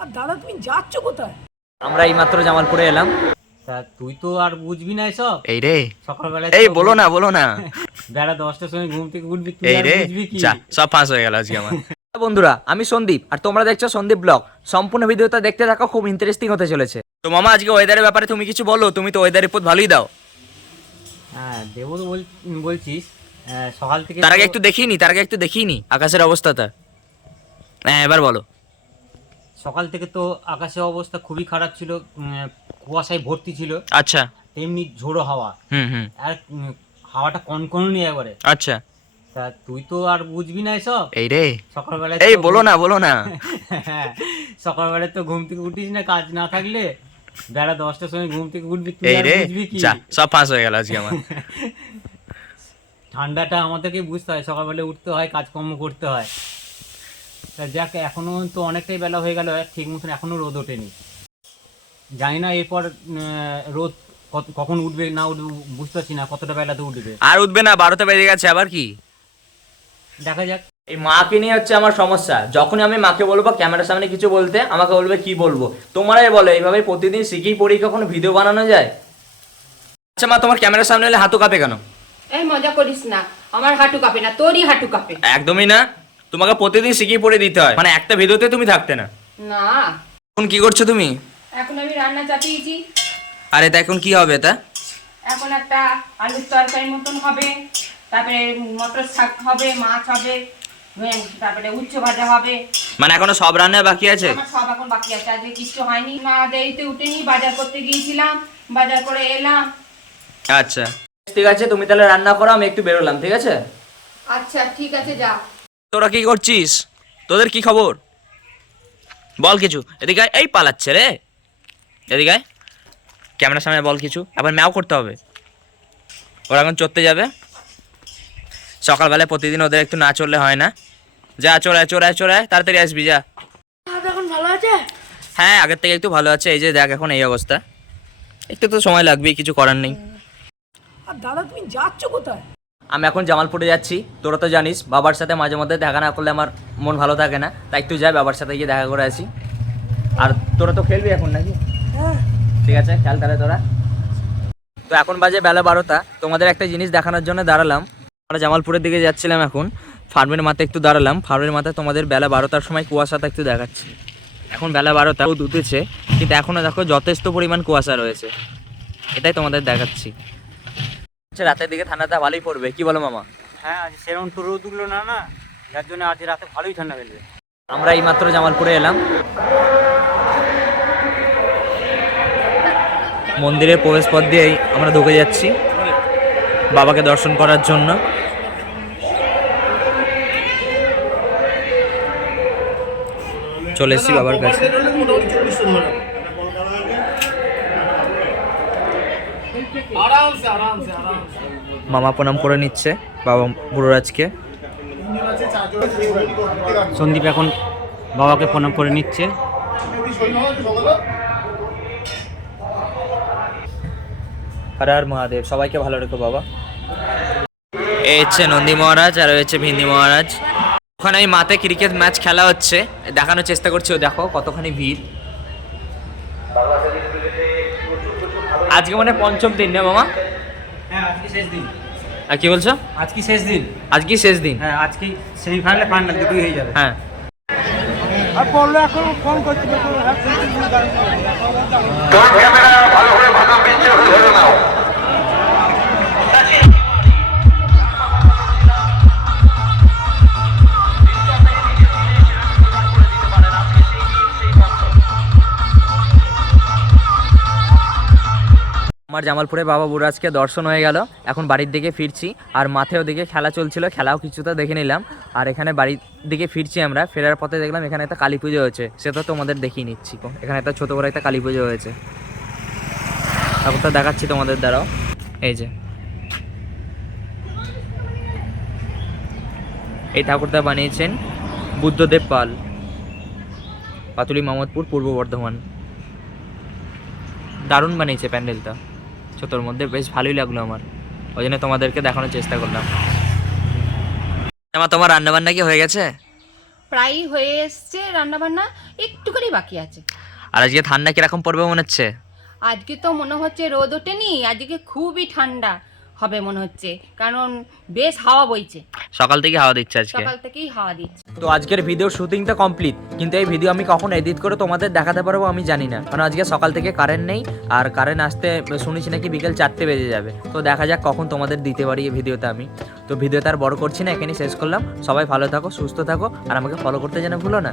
আর দাদা তুমি যাচ্ছ কোথায়? আমরা এই মাত্র জামালপুরে এলাম। তা তুই তো আর বুঝবি না এসব। এই রে। সকালবেলা এই বলো না বলো না। বেলা দশটার সময় ঘুম থেকে উঠবি তুই এই আর রে বুঝবি কি? যা সব ফাঁস হয়ে গেল আজকে আমার। বন্ধুরা আমি সন্দীপ আর তোমরা দেখছ সন্দীপ ব্লগ। সম্পূর্ণ ভিডিওটা দেখতে থাকো খুব ইন্টারেস্টিং হতে চলেছে। তো মামা আজকে ওয়েদারের ব্যাপারে তুমি কিছু বলো তুমি তো ওয়েদার রিপোর্ট ভালোই দাও। হ্যাঁ দেবো তো বল- বলছিস। আহ, সকাল থেকে তার আগে তো- একটু দেখিনি তার আগে একটু দেখিনি আকাশের অবস্থাটা। হ্যাঁ এবার বলো। সকাল থেকে তো আকাশের অবস্থা খুবই খারাপ ছিল কুয়াশায় ভর্তি ছিল। আচ্ছা। তেমনি ঝোড়ো হাওয়া। হুম হুম। আর হাওয়াটা কনকননি একবারে। আচ্ছা। তা তুই তো আর বুঝবি না এসব। এই রে। সকালবেলা এই বলো না বলো না। হ্যাঁ সকালবেলা তো ঘুম থেকে উঠিস না কাজ না থাকলে বেলা দশটার সময় ঘুম থেকে উঠবি তুই এই আর রে বুঝবি কি? সব ফাঁস হয়ে গেল আজকে আমার। ঠান্ডাটা আমাদেরকে বুঝতে হয় সকালবেলা উঠতে হয় কাজকর্ম করতে হয়। যাক এখনও তো অনেকটাই বেলা হয়ে গেল ঠিক মতন এখনও রোদ ওঠেনি। জানি না এরপর রোদ কখন উঠবে না উঠবে বুঝতে পারছি না কতটা বেলাতে উঠবে। আর উঠবে না বারোটা বেজে গেছে আবার কি? দেখা যাক। এই মাকে নিয়ে হচ্ছে আমার সমস্যা। যখনই আমি মাকে বলব ক্যামেরার সামনে কিছু বলতে আমাকে বলবে কি বলব। তোমরাই বলো এইভাবে প্রতিদিন শিখেই পড়ি কখনো ভিডিও বানানো যায়? আচ্ছা মা তোমার ক্যামেরার সামনে এলে হাতু কাঁপে কেন? এই মজা করিস না আমার হাঁটু কাঁপে না তোরই হাঁটু কাঁপে। একদমই না। তোমাকে প্রতিদিন শিখিয়ে পড়ে দিতে হয়। মানে একটা ভিডিওতে তুমি থাকতে না। না। এখন কি করছ তুমি? এখন আমি রান্না চাপিয়েছি। আরে তা এখন কি হবে তা? এখন একটা আলুর তরকারি মতন হবে তারপরে মটর শাক হবে মাছ হবে তারপরে উচ্চ ভাজা হবে। মানে এখনও সব রান্না বাকি আছে? আমার সব এখন বাকি আছে আজকে কিচ্ছু হয়নি। না দেরিতে উঠেনি বাজার করতে গিয়েছিলাম বাজার করে এলাম। আচ্ছা। ঠিক আছে তুমি তাহলে রান্না করো আমি একটু বেরোলাম ঠিক আছে? আচ্ছা ঠিক আছে যা। তোরা কি করছিস? তোদের কি খবর? বল কিছু। এদিকে এই পালাচ্ছে রে। এদিকে আয়। ক্যামেরার সামনে বল কিছু। আবার ম্যাও করতে হবে। ওরা এখন চড়তে যাবে। সকালবেলায় প্রতিদিন ওদের একটু না চললে হয় না। যা চড়ায় চড়ায় চড়ায় তাড়াতাড়ি আসবি যা। এখন ভালো আছে? হ্যাঁ আগের থেকে একটু ভালো আছে। এই যে দেখ এখন এই অবস্থা। একটু তো সময় লাগবেই কিছু করার নেই। আর দাদা তুমি যাচ্ছ কোথায়? আমি এখন জামালপুরে যাচ্ছি। তোরা তো জানিস বাবার সাথে মাঝে মধ্যে দেখা না করলে আমার মন ভালো থাকে না। তাই একটু যাই বাবার সাথে গিয়ে দেখা করে আসি। আর তোরা তো খেলবি এখন নাকি? হ্যাঁ। ঠিক আছে খেল তাহলে তোরা। তো এখন বাজে বেলা বারোটা। তোমাদের একটা জিনিস দেখানোর জন্য দাঁড়ালাম। আমরা জামালপুরের দিকে যাচ্ছিলাম এখন। ফার্মের মাথায় একটু দাঁড়ালাম। ফার্মের মাথায় তোমাদের বেলা বারোটার সময় কুয়াশাটা একটু দেখাচ্ছি। এখন বেলা বারোটা রোদ উঠেছে কিন্তু এখনও দেখো যথেষ্ট পরিমাণ কুয়াশা রয়েছে। এটাই তোমাদের দেখাচ্ছি। আচ্ছা, রাতের দিকে ঠান্ডাটা ভালোই পড়বে। কি বলো মামা? হ্যাঁ আজ সেরকম তো রোদ উঠল না না যার জন্য আজ রাতে ভালোই ঠান্ডা ফেলবে। আমরা এই মাত্র জামালপুরে এলাম। মন্দিরের প্রবেশ পথ দিয়েই আমরা ঢুকে যাচ্ছি বাবাকে দর্শন করার জন্য। চলে এসেছি বাবার কাছে। মামা প্রণাম করে নিচ্ছে বাবা বুড়োরাজকে সন্দীপ এখন বাবাকে প্রণাম করে নিচ্ছে। হর হর মহাদেব সবাইকে ভালো রেখো বাবা। এই হচ্ছে নন্দী মহারাজ আর হচ্ছে ভিন্দি মহারাজ। ওখানে এই মাঠে ক্রিকেট ম্যাচ খেলা হচ্ছে। দেখানোর চেষ্টা করছি ও দেখো কতখানি ভিড়। আজকে মানে পঞ্চম দিন না মামা? হ্যাঁ আজকে শেষ দিন। আর কি বলছো? আজকে শেষ দিন। আজকে শেষ দিন? হ্যাঁ আজকে সেমিফাইনালে ফাইনাল দুটোই হয়ে যাবে। হ্যাঁ। আমার জামালপুরে বাবা বুড়াজকে দর্শন হয়ে গেল। এখন বাড়ির দিকে ফিরছি। আর মাঠে ওদিকে খেলা চলছিল, খেলাও কিছুটা দেখে নিলাম। আর এখানে বাড়ির দিকে ফিরছি আমরা। ফেরার পথে দেখলাম এখানে একটা কালী পুজো হয়েছে। সেটা তোমাদের দেখিয়ে নিচ্ছি। এখানে একটা ছোটো করে একটা কালী পুজো হয়েছে। ঠাকুরটা দেখাচ্ছি তোমাদের দ্বারাও এই যে। এই ঠাকুরটা বানিয়েছেন বুদ্ধদেব পাল, পাতুলি মামদপুর পূর্ব বর্ধমান। দারুণ বানিয়েছে প্যান্ডেলটা। ছোটোর মধ্যে বেশ ভালোই লাগল আমার। ওই জন্য তোমাদেরকে দেখানোর চেষ্টা করলাম। আমার তোমার রান্নাবান্না কি হয়ে গেছে? প্রায় হয়ে এসছে রান্নাবান্না একটুখানি বাকি আছে। আর আজকে ঠান্ডা কীরকম পড়বে মনে হচ্ছে? আজকে তো মনে হচ্ছে রোদ ওঠেনি আজকে খুবই ঠান্ডা হবে মনে হচ্ছে কারণ বেশ হাওয়া বইছে। সকাল থেকে হাওয়া দিচ্ছে আজকে। সকাল থেকেই হাওয়া দিচ্ছে। তো আজকের ভিডিও শুটিংটা কমপ্লিট কিন্তু এই ভিডিও আমি কখন এডিট করে তোমাদের দেখাতে পারব আমি জানি না। কারণ আজকে সকাল থেকে কারেন্ট নেই আর কারেন্ট আসতে শুনেছি নাকি বিকেল চারটে বেজে যাবে। তো দেখা যাক কখন তোমাদের দিতে পারি এই ভিডিওতে আমি। তো ভিডিওতে আর বড় করছি না এখানেই শেষ করলাম। সবাই ভালো থাকো সুস্থ থাকো আর আমাকে ফলো করতে যেন ভুলো না।